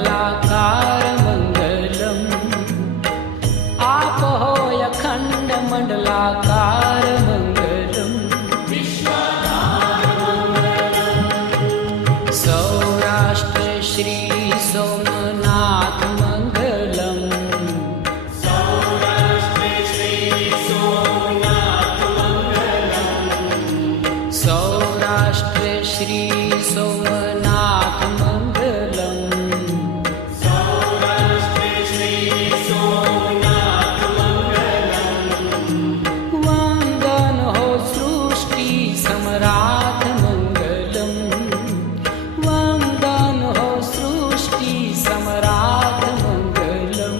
मंडलाकार मंगलम। आप हो अखंड मंडलाकार मंगलम। सौराष्ट्र श्री सोमनाथ मंगलम। सौराष्ट्र श्री सोमनाथ मंगलम। वंदन हो सृष्टि सम्राट मंगलम। वंदन हो सृष्टि सम्राट मंगलम।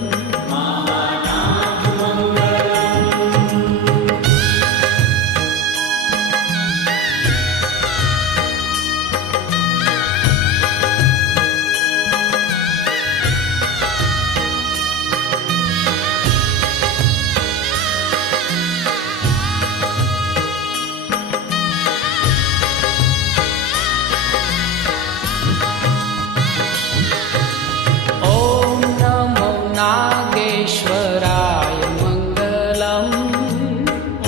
ओम नमो नागेश्वराय मंगलम।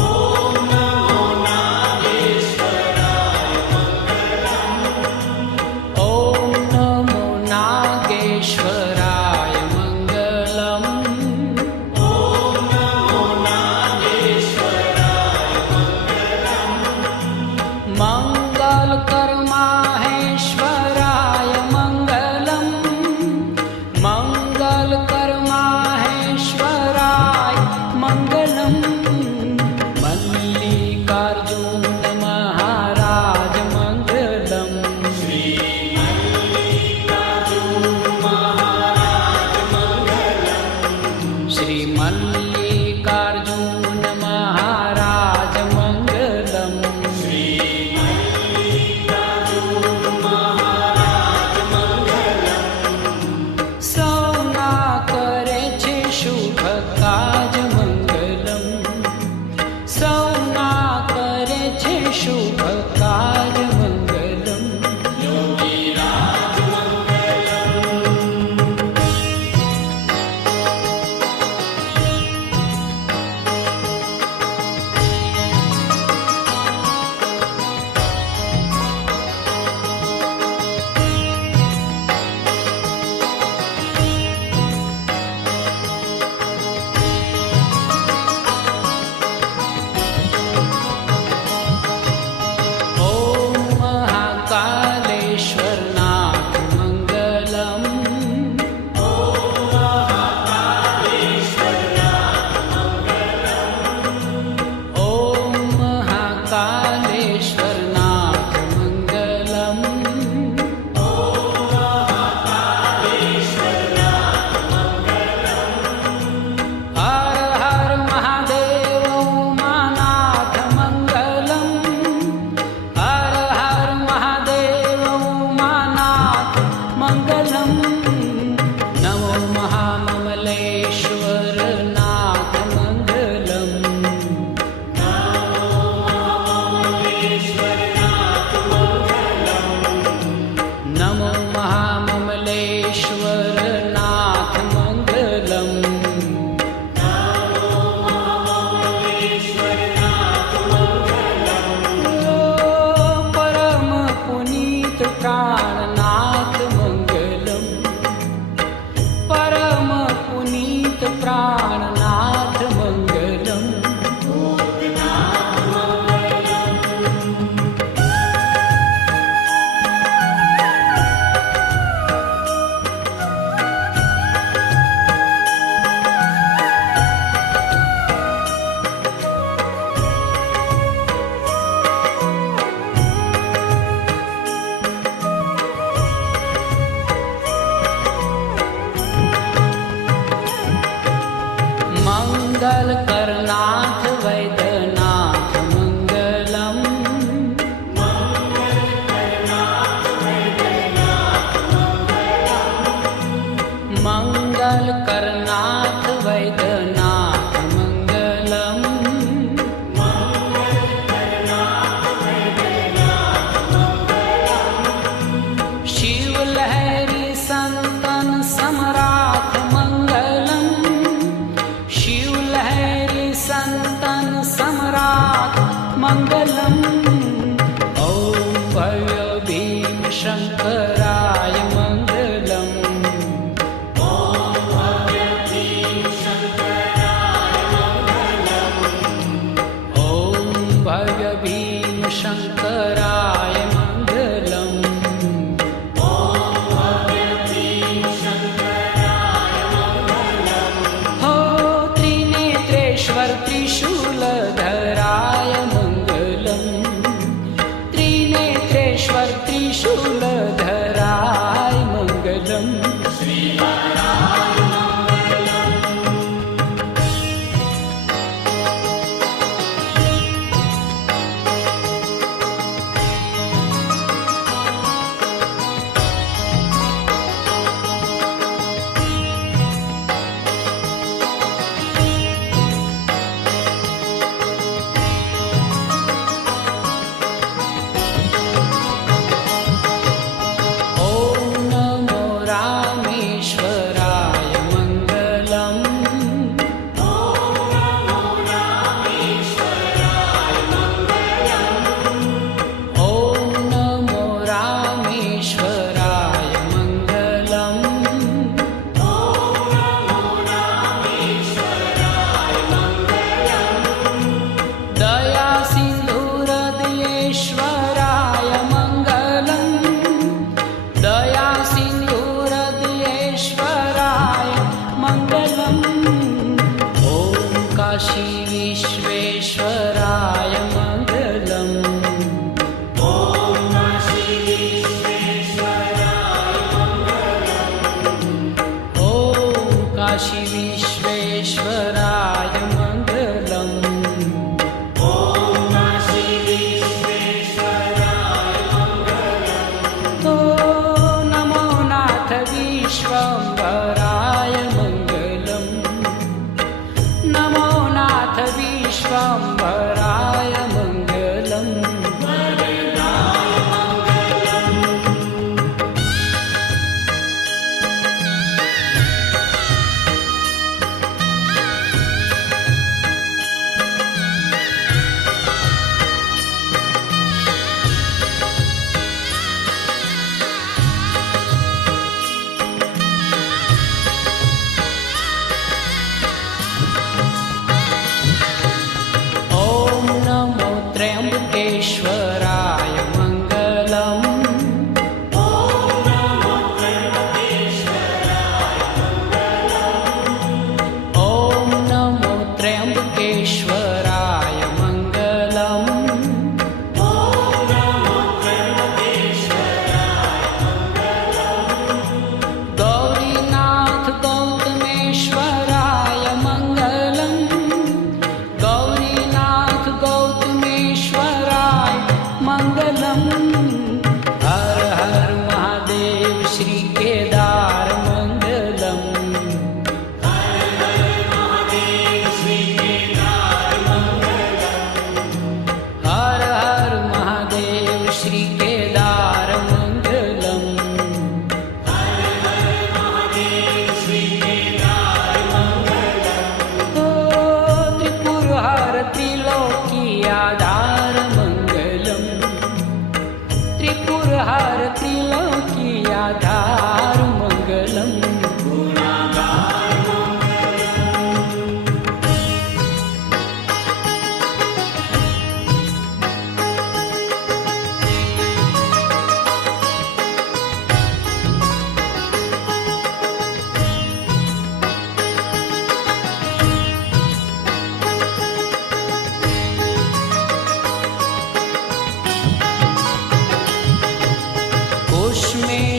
ओम नमो नागेश्वराय मंगलम। ओम नमो नागेश्वराय मंगलम। ओम नमो नागेश्वराय मंगलम। मंगल कर्माहेश्वराय मंगलम। मंगल कर्माहेश्वराय मंगलम। मल्लिकार्जुन महाराज मंगलम। श्री मल्लिकार्जुन महाराज मंगलम। श्री मल्लिकार्जुन महाराज मंगलम। श्री मल्लिकार्जुन महाराज मंगलम। सौना करे छे शुभ काज मंगलम। सौना करे छे शुभ काज मंगलम। योगीराज मंगलम। ओम महाकालेश्वर नाथ मंगलम। ओम महाकालेश्वर नाथ मंगलम। ओम महाकालेश्वर नाथ मंगलम। ओम महाकालेश्वर नाथ मंगलम। हर हर महादेव उमानाथ मंगलम। हर हर महादेव उमानाथ मंगलम। नमो महाममलेश्वर नाथ मंगलम। नमो महाममलेश्वर नाथ मंगलम। नमो महाममलेश्वर नाथ मंगलम। नमो महाममलेश्वर नाथ मंगलम। परम पुनीत प्राणनाथ मंगलम। परम पुनीत प्राणनाथ मंगलम। भूतनाथ मंगलम। मंगल करनाथ वैद्यनाथ मंगलम। मंगल करनाथ वैद्यनाथ मंगलम। मंगल करनाथ वैद्यनाथ मंगलम। मंगल करनाथ वैद्यनाथ मंगलम। शिव लहरी संतन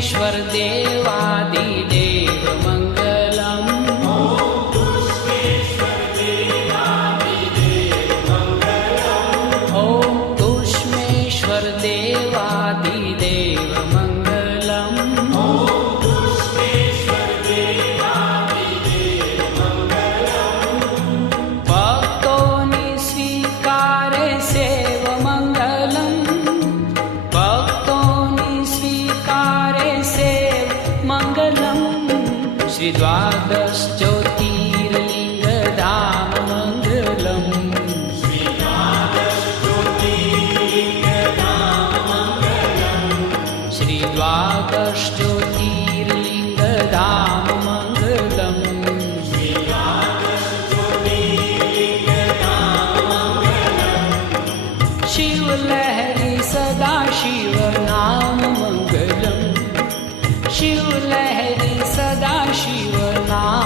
ईश्वर देवादिदेव मङ्गलम्। ॐ तूष्मेश्वर देवादिदेव मङ्गलम्। भक्तोनि स्वीकारे सेव मङ्गलम्। भक्तोनि स्वीकारे सेव मङ्गलम्। श्री द्वादश ज्योतिर्लिङ्गधाम मङ्गलम्। श्री द्वादश ज्योतिर्लिङ्गधाम मङ्गलम्। शिव लहरी सदा शिव नाम मङ्गलम्। शिव लहरी सदा शिव नाम